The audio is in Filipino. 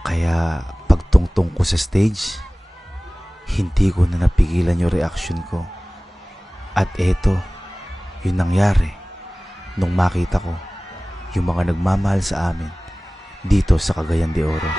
Kaya pagtungtong ko sa stage, hindi ko na napigilan yung reaction ko. At eto, yun nangyari nung makita ko yung mga nagmamahal sa amin dito sa Cagayan de Oro.